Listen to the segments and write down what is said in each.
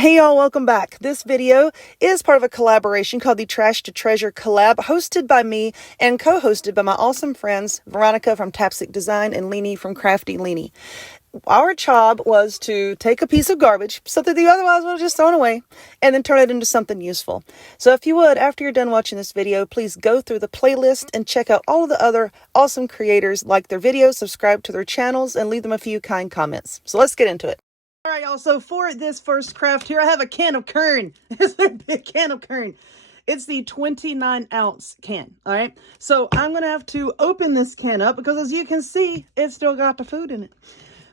Hey y'all, welcome back. This video is part of a collaboration called the Trash to Treasure collab, hosted by me and co-hosted by my awesome friends Veronica from Tapstick Design and Leanie from Crafty Leanie. Our job was to take a piece of garbage, something that you otherwise would have just thrown away, and then turn it into something useful. So if you would, after you're done watching this video, please go through the playlist and check out all of the other awesome creators, like their videos, subscribe to their channels, and leave them a few kind comments. So let's get into it. All right, y'all, so for this first craft here, I have a can of Kern. It's a big can of Kern. It's the 29-ounce can, all right? So I'm going to have to open this can up because, as you can see, it's still got the food in it.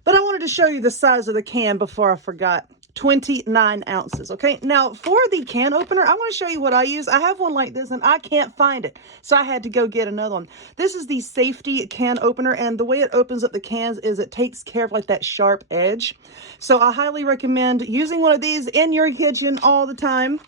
But I wanted to show you the size of the can before I forgot. 29 ounces, okay? Now, for the can opener, I'm going to show you what I use. I have one like this, and I can't find it, so I had to go get another one. This is the safety can opener, and the way it opens up the cans is it takes care of, like, that sharp edge. So I highly recommend using one of these in your kitchen all the time.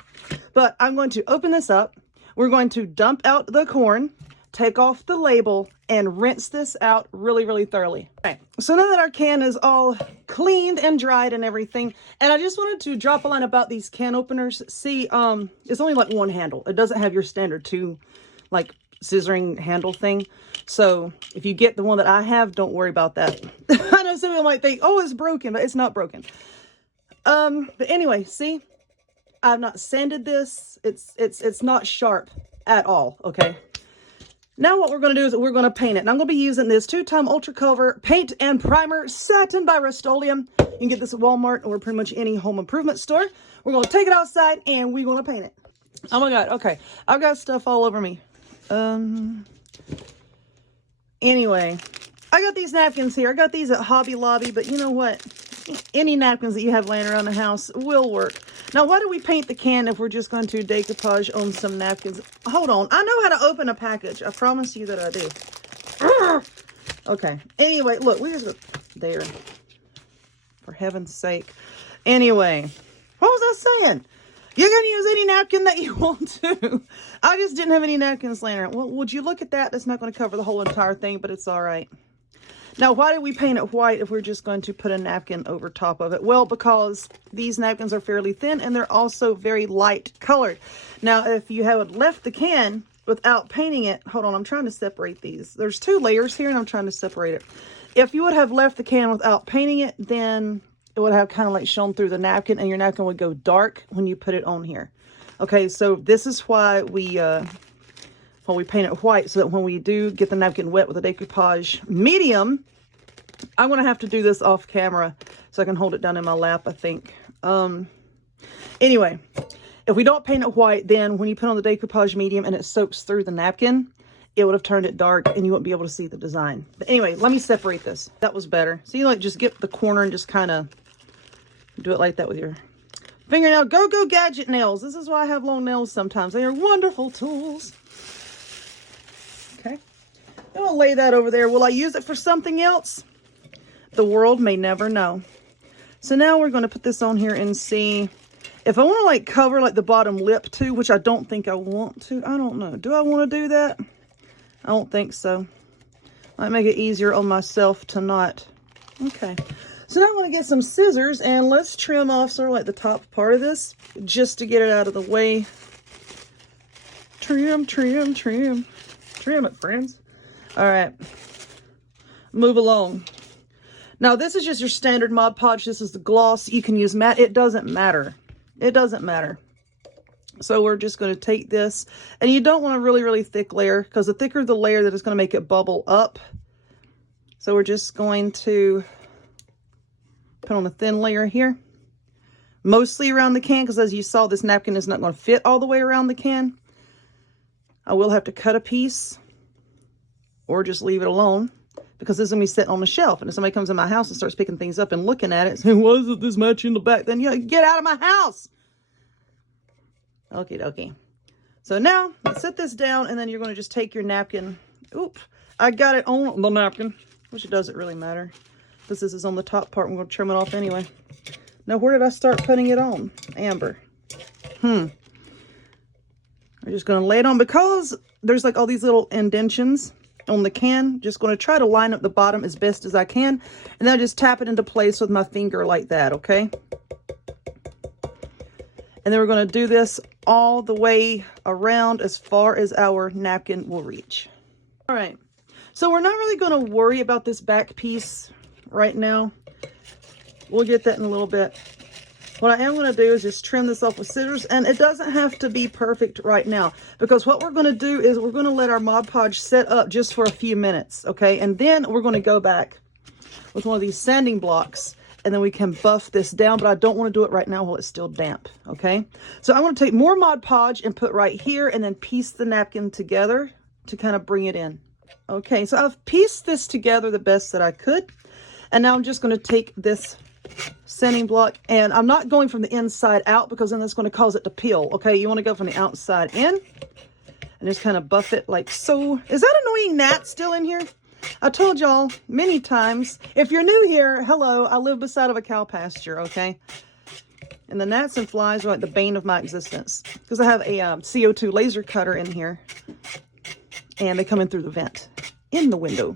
But I'm going to open this up. We're going to dump out the corn, take off the label, and rinse this out really, really thoroughly. All right, so now that our can is all cleaned and dried and everything, and I just wanted to drop a line about these can openers. See, it's only like one handle. It doesn't have your standard two, like, scissoring handle thing. So if you get the one that I have, don't worry about that. I know some people might think, oh, it's broken, but it's not broken. But anyway, see, I've not sanded this. It's not sharp at all, okay? Now what we're going to do is we're going to paint it. And I'm going to be using this 2-time Ultra Cover Paint and Primer Satin by Rust-Oleum. You can get this at Walmart or pretty much any home improvement store. We're going to take it outside and we're going to paint it. Oh my God. Okay. I've got stuff all over me. Anyway, I got these napkins here. I got these at Hobby Lobby, but you know what? Any napkins that you have laying around the house will work. Now, why do we paint the can if we're just going to decoupage on some napkins? Hold on. I know how to open a package. I promise you that I do. Okay. Anyway, look. Where's it? There. For heaven's sake. Anyway, what was I saying? You're going to use any napkin that you want to. I just didn't have any napkins laying around. Well, would you look at that? That's not going to cover the whole entire thing, but it's all right. Now, why did we paint it white if we're just going to put a napkin over top of it? Well, because these napkins are fairly thin and they're also very light colored. Now, if you had left the can without painting it, hold on, I'm trying to separate these. There's 2 layers here and I'm trying to separate it. If you would have left the can without painting it, then it would have kind of like shown through the napkin and your napkin would go dark when you put it on here. Okay, so this is why we paint it white, so that when we do get the napkin wet with a decoupage medium, I'm going to have to do this off camera so I can hold it down in my lap, I think. Anyway, if we don't paint it white, then when you put on the decoupage medium and it soaks through the napkin, it would have turned it dark and you won't be able to see the design. But anyway, let me separate this. That was better. So you like just get the corner and just kind of do it like that with your fingernail. Go gadget nails. This is why I have long nails sometimes. They are wonderful tools. Okay. I'm going to lay that over there. Will I use it for something else? The world may never know. So now we're going to put this on here and see if I want to like cover like the bottom lip too, which I don't think I want to. I don't know. Do I want to do that? I don't think so. Might make it easier on myself to not. Okay. So now I'm going to get some scissors and let's trim off sort of like the top part of this just to get it out of the way. Trim, trim, trim. Trim it, friends. All right. Move along. Now, this is just your standard Mod Podge. This is the gloss. You can use matte. It doesn't matter. It doesn't matter. So we're just going to take this. And you don't want a really, really thick layer, because the thicker the layer, that is going to make it bubble up. So we're just going to put on a thin layer here. Mostly around the can, because as you saw, this napkin is not going to fit all the way around the can. I will have to cut a piece or just leave it alone, because this is going to be sitting on the shelf. And if somebody comes in my house and starts picking things up and looking at it, saying, why isn't this match in the back? Then you get out of my house. Okie dokie. So now, let's set this down, and then you're going to just take your napkin. Oop, I got it on the napkin, which it doesn't really matter, because this is on the top part. I'm going to trim it off anyway. Now, where did I start putting it on? Amber. I'm just going to lay it on, because there's like all these little indentions on the can. Just going to try to line up the bottom as best as I can, and then I just tap it into place with my finger like that. Okay. And then we're going to do this all the way around as far as our napkin will reach. All right. So we're not really going to worry about this back piece right now. We'll get that in a little bit. What I am going to do is just trim this off with scissors, and it doesn't have to be perfect right now, because what we're going to do is we're going to let our Mod Podge set up just for a few minutes, okay? And then we're going to go back with one of these sanding blocks, and then we can buff this down, but I don't want to do it right now while it's still damp, okay? So I'm going to take more Mod Podge and put right here, and then piece the napkin together to kind of bring it in. Okay, so I've pieced this together the best that I could, and now I'm just going to take this sanding block, and I'm not going from the inside out because then that's going to cause it to peel, okay? You want to go from the outside in and just kind of buff it like so. Is that annoying gnat still in here? I told y'all many times, if you're new here, hello, I live beside of a cow pasture, okay? And the gnats and flies are like the bane of my existence because I have a CO2 laser cutter in here, and they come in through the vent in the window.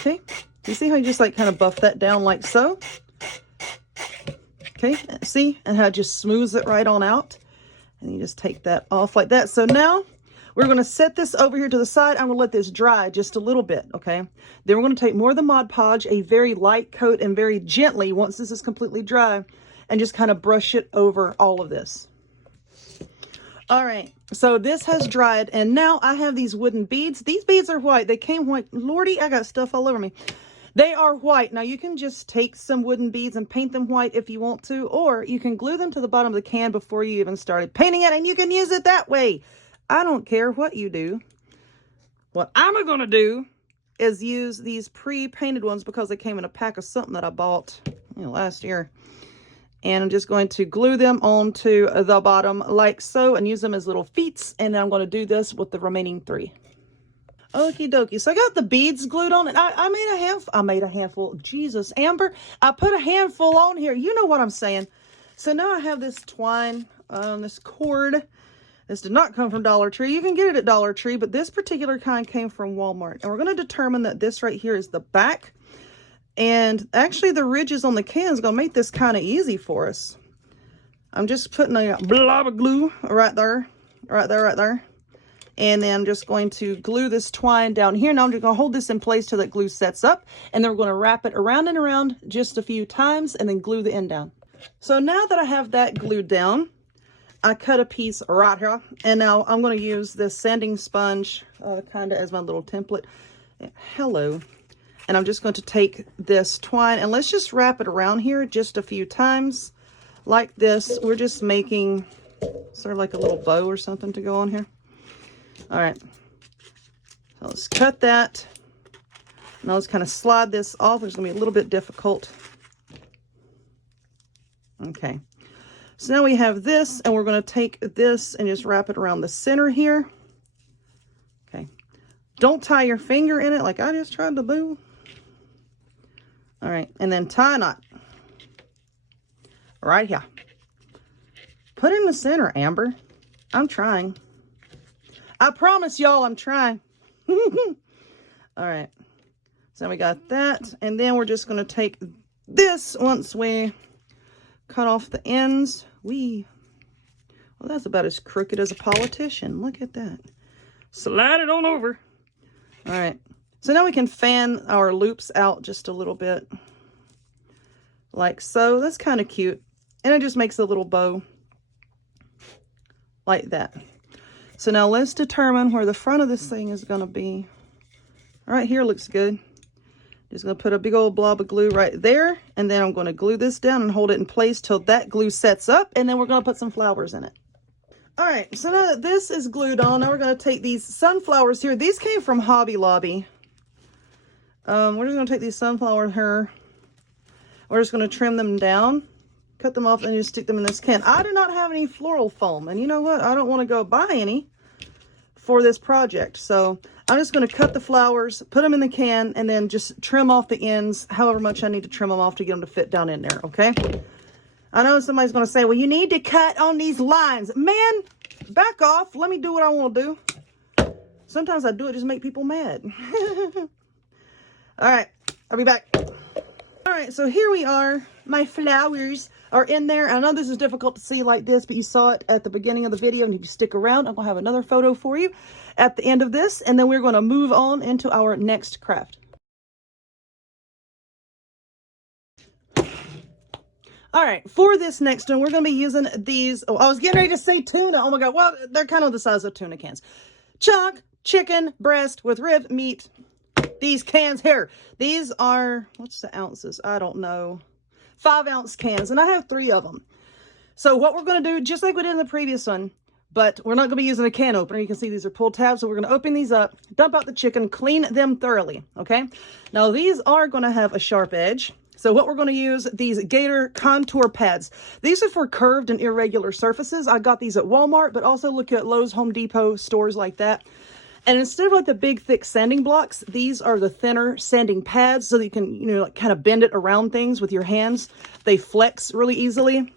Okay, you see how you just like kind of buff that down like so? Okay, see? And how it just smooths it right on out. And you just take that off like that. So now we're going to set this over here to the side. I'm going to let this dry just a little bit, okay? Then we're going to take more of the Mod Podge, a very light coat, and very gently, once this is completely dry, and just kind of brush it over all of this. All right, so this has dried, and now I have these wooden beads. These beads are white. They came white. Lordy, I got stuff all over me. They are white. Now you can just take some wooden beads and paint them white if you want to, or you can glue them to the bottom of the can before you even started painting it, and you can use it that way. I don't care what you do. What I'm going to do is use these pre-painted ones because they came in a pack of something that I bought last year. And I'm just going to glue them onto the bottom like so and use them as little feet. And then I'm going to do this with the remaining 3. Okie dokie. So I got the beads glued on, and I made a handful. Jesus, Amber, I put a handful on here. You know what I'm saying. So now I have this twine, this cord. This did not come from Dollar Tree. You can get it at Dollar Tree, but this particular kind came from Walmart. And we're going to determine that this right here is the back. And actually the ridges on the can is going to make this kind of easy for us. I'm just putting a blob of glue right there, right there, right there. And then I'm just going to glue this twine down here. Now I'm just going to hold this in place till that glue sets up. And then we're going to wrap it around and around just a few times and then glue the end down. So now that I have that glued down, I cut a piece right here. And now I'm going to use this sanding sponge kind of as my little template. Hello. And I'm just going to take this twine and let's just wrap it around here just a few times like this. We're just making sort of like a little bow or something to go on here. All right, so let's cut that. Now let's kind of slide this off. It's going to be a little bit difficult. Okay, so now we have this, and we're going to take this and just wrap it around the center here. Okay, don't tie your finger in it like I just tried to do. All right, and then tie a knot right here. Put it in the center, Amber. I'm trying. I promise y'all I'm trying. All right. So we got that. And then we're just going to take this once we cut off the ends. Well, that's about as crooked as a politician. Look at that. Slide it on over. All right. So now we can fan our loops out just a little bit. Like so. That's kind of cute. And it just makes a little bow. Like that. So now let's determine where the front of this thing is going to be. Right here looks good. Just going to put a big old blob of glue right there. And then I'm going to glue this down and hold it in place till that glue sets up. And then we're going to put some flowers in it. All right, so now that this is glued on, now we're going to take these sunflowers here. These came from Hobby Lobby. We're just going to take these sunflowers here. We're just going to trim them down. Cut them off and just stick them in this can. I do not have any floral foam. And you know what? I don't want to go buy any for this project. So I'm just going to cut the flowers, put them in the can, and then just trim off the ends, however much I need to trim them off to get them to fit down in there, okay? I know somebody's going to say, well, you need to cut on these lines. Man, back off. Let me do what I want to do. Sometimes I do it just to make people mad. All right, I'll be back. All right, so here we are, my flowers are in there. I know this is difficult to see like this, but you saw it at the beginning of the video, and if you stick around, I'm gonna have another photo for you at the end of this, and then we're gonna move on into our next craft. All right, for this next one, we're gonna be using these. Oh, I was getting ready to say tuna. Oh my God, well, they're kind of the size of tuna cans. Chunk chicken breast with rib meat. These cans here, these are, what's the ounces? I don't know. 5-ounce cans, and I have 3 of them. So what we're going to do, just like we did in the previous one, but we're not going to be using a can opener. You can see these are pull tabs. So we're going to open these up, dump out the chicken, clean them thoroughly. Okay. Now these are going to have a sharp edge. So what we're going to use, these Gator contour pads. These are for curved and irregular surfaces. I got these at Walmart, but also look at Lowe's, Home Depot, stores like that. And instead of like the big thick sanding blocks, these are the thinner sanding pads, so that you can, you know, like kind of bend it around things with your hands. They flex really easily.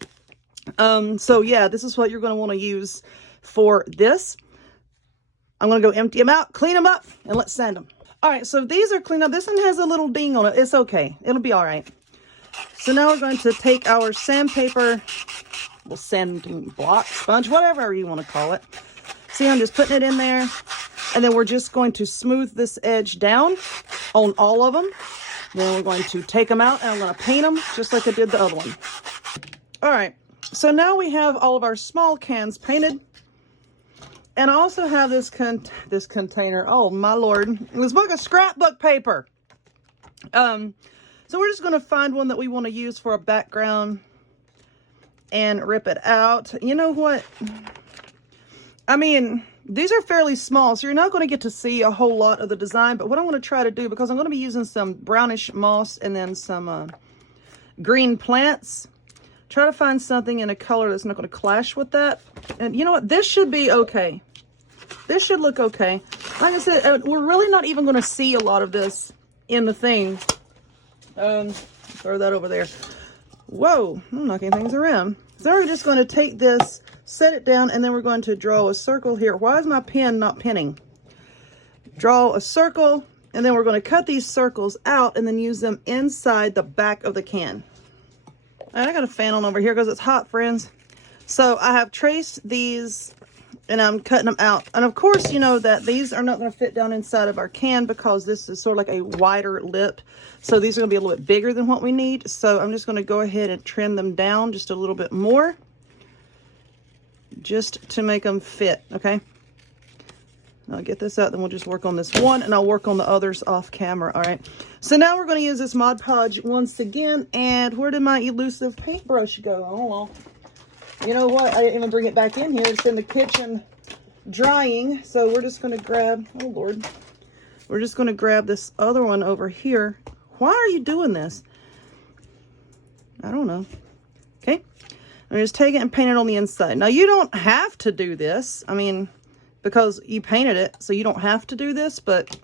So yeah, this is what you're going to want to use for this. I'm going to go empty them out, clean them up, and let's sand them. All right, so these are cleaned up. This one has a little ding on it. It's okay. It'll be all right. So now we're going to take our sandpaper, well, sanding block, sponge, whatever you want to call it. See, I'm just putting it in there. And then we're just going to smooth this edge down on all of them. Then we're going to take them out, and I'm going to paint them just like I did the other one. All right, so now we have all of our small cans painted. And I also have this container. Oh, my Lord. This book is scrapbook paper. So we're just going to find one that we want to use for a background and rip it out. You know what? I mean, these are fairly small, so you're not going to get to see a whole lot of the design. But what I want to try to do, because I'm going to be using some brownish moss and then some green plants, try to find something in a color that's not going to clash with that. And you know what? This should be okay. This should look okay. Like I said, we're really not even going to see a lot of this in the thing. Throw that over there. Whoa, I'm knocking things around. So we're just going to take this, set it down, and then we're going to draw a circle here. Why is my pen not pinning? Draw a circle, and then we're going to cut these circles out and then use them inside the back of the can. And I got a fan on over here because it's hot, friends. So I have traced these, and I'm cutting them out. And of course, you know that these are not going to fit down inside of our can because this is sort of like a wider lip. So these are going to be a little bit bigger than what we need. So I'm just going to go ahead and trim them down just a little bit more, just to make them fit. Okay. I'll get this out, then we'll just work on this one, and I'll work on the others off camera. All right. So now we're going to use this Mod Podge once again. And where did my elusive paintbrush go? Oh, well. You know what? I didn't even bring it back in here. It's in the kitchen drying. So we're just going to grab, oh Lord. We're just going to grab this other one over here. Why are you doing this? I don't know. Okay. I'm just take it and paint it on the inside. Now you don't have to do this. I mean, because you painted it, so you don't have to do this, but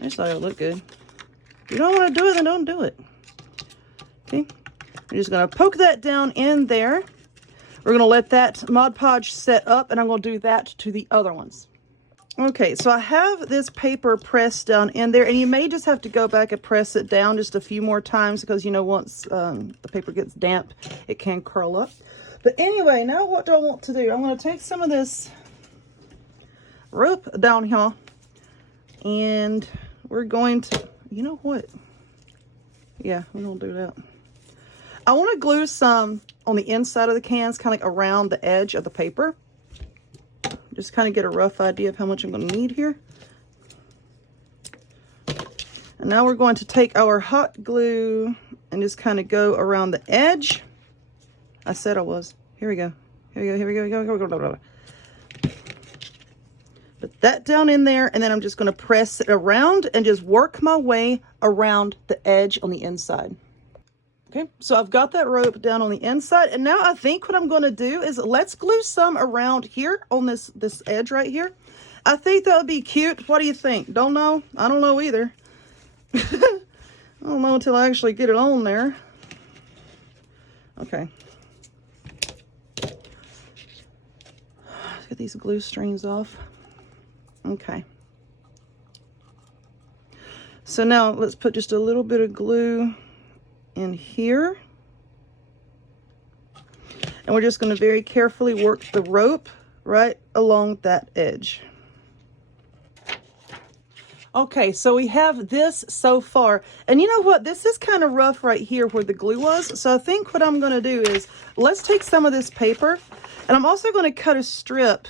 I just thought it would look good. If you don't want to do it, then don't do it. Okay. I'm just going to poke that down in there. We're going to let that Mod Podge set up, and I'm going to do that to the other ones. Okay, so I have this paper pressed down in there, and you may just have to go back and press it down just a few more times because, you know, once the paper gets damp, it can curl up. But anyway, now what do I want to do? I'm going to take some of this rope down here, and we're going to, you know what? Yeah, we're going to do that. I want to glue some on the inside of the cans, kind of like around the edge of the paper. Just kind of get a rough idea of how much I'm going to need here. And now we're going to take our hot glue and just kind of go around the edge. I said I was. Here we go. Here we go. Here we go. Here we go. Put that down in there, and then I'm just going to press it around and just work my way around the edge on the inside. Okay, so I've got that rope down on the inside, and now I think what I'm going to do is let's glue some around here on this edge right here. I think that would be cute. What do you think? Don't know. I don't know either. I don't know until I actually get it on there. Okay. Let's get these glue strings off. Okay. So now let's put just a little bit of glue in here. And we're just going to very carefully work the rope right along that edge. Okay, so we have this so far. And you know what? This is kind of rough right here where the glue was. So I think what I'm going to do is, let's take some of this paper. And I'm also going to cut a strip.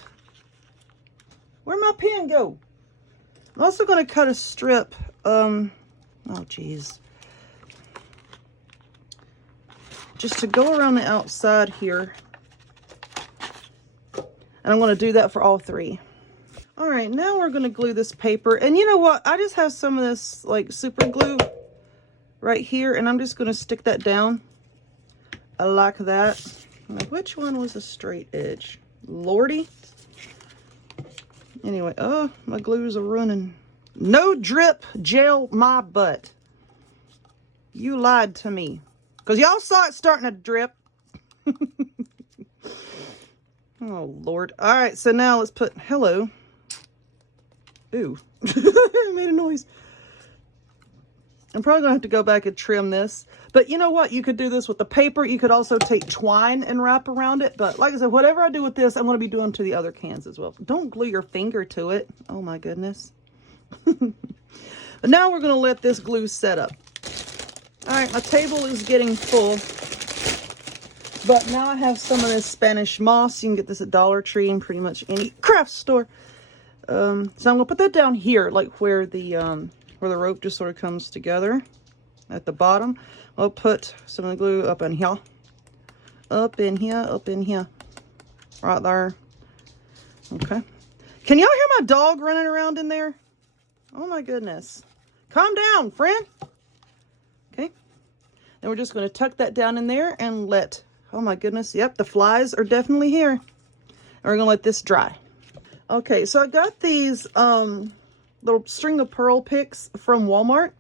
Where'd my pen go? I'm also going to cut a strip. Oh, geez. Just to go around the outside here. And I'm going to do that for all three. All right, now we're going to glue this paper. And you know what? I just have some of this like super glue right here. And I'm just going to stick that down. I like that. Now, which one was a straight edge? Lordy. Anyway, oh, my glues are running. No drip gel my butt. You lied to me. Because y'all saw it starting to drip. Oh, Lord. All right, so now let's put, hello. Ooh, it made a noise. I'm probably going to have to go back and trim this. But you know what? You could do this with the paper. You could also take twine and wrap around it. But like I said, whatever I do with this, I'm going to be doing to the other cans as well. Don't glue your finger to it. Oh, my goodness. But now we're going to let this glue set up. All right, my table is getting full. But now I have some of this Spanish moss. You can get this at Dollar Tree and pretty much any craft store. So I'm going to put that down here, like where the rope just sort of comes together at the bottom. I'll put some of the glue up in here. Up in here, up in here. Right there. Okay. Can y'all hear my dog running around in there? Oh my goodness. Calm down, friend. Okay. Then we're just going to tuck that down in there and let, oh my goodness, yep, the flies are definitely here. And we're going to let this dry. Okay, so I got these little string of pearl picks from Walmart.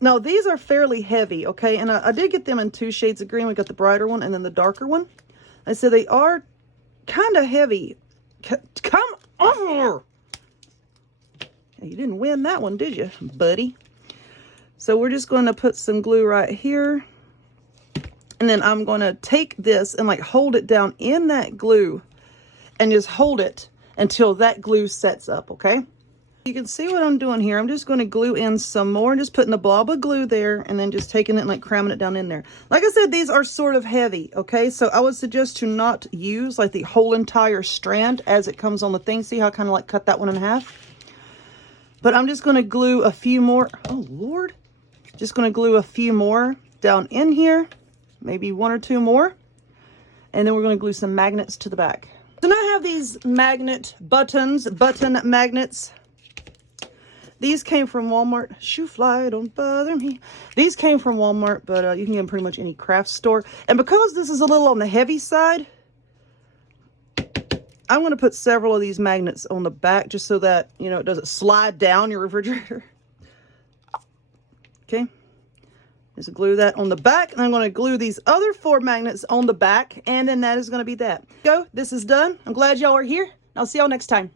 Now, these are fairly heavy, okay? And I did get them in 2 shades of green. We got the brighter one and then the darker one. I said they are kind of heavy. Come over! You didn't win that one, did you, buddy? So we're just going to put some glue right here. And then I'm going to take this and like hold it down in that glue and just hold it until that glue sets up, okay? You can see what I'm doing here. I'm just going to glue in some more, just putting a blob of glue there and then just taking it and like cramming it down in there. Like I said, these are sort of heavy, okay? So I would suggest to not use like the whole entire strand as it comes on the thing. See how I kind of like cut that one in half? But I'm just going to glue a few more. Oh, Lord. Just going to glue a few more down in here, maybe 1 or 2 more. And then we're going to glue some magnets to the back. So now I have these magnet buttons, button magnets. These came from Walmart. Shoe fly, don't bother me. These came from Walmart, but you can get them pretty much any craft store. And because this is a little on the heavy side, I'm going to put several of these magnets on the back just so that, you know, it doesn't slide down your refrigerator. Okay. Just glue that on the back, and I'm going to glue these other 4 magnets on the back, and then that is going to be that. Go. This is done. I'm glad y'all are here. I'll see y'all next time.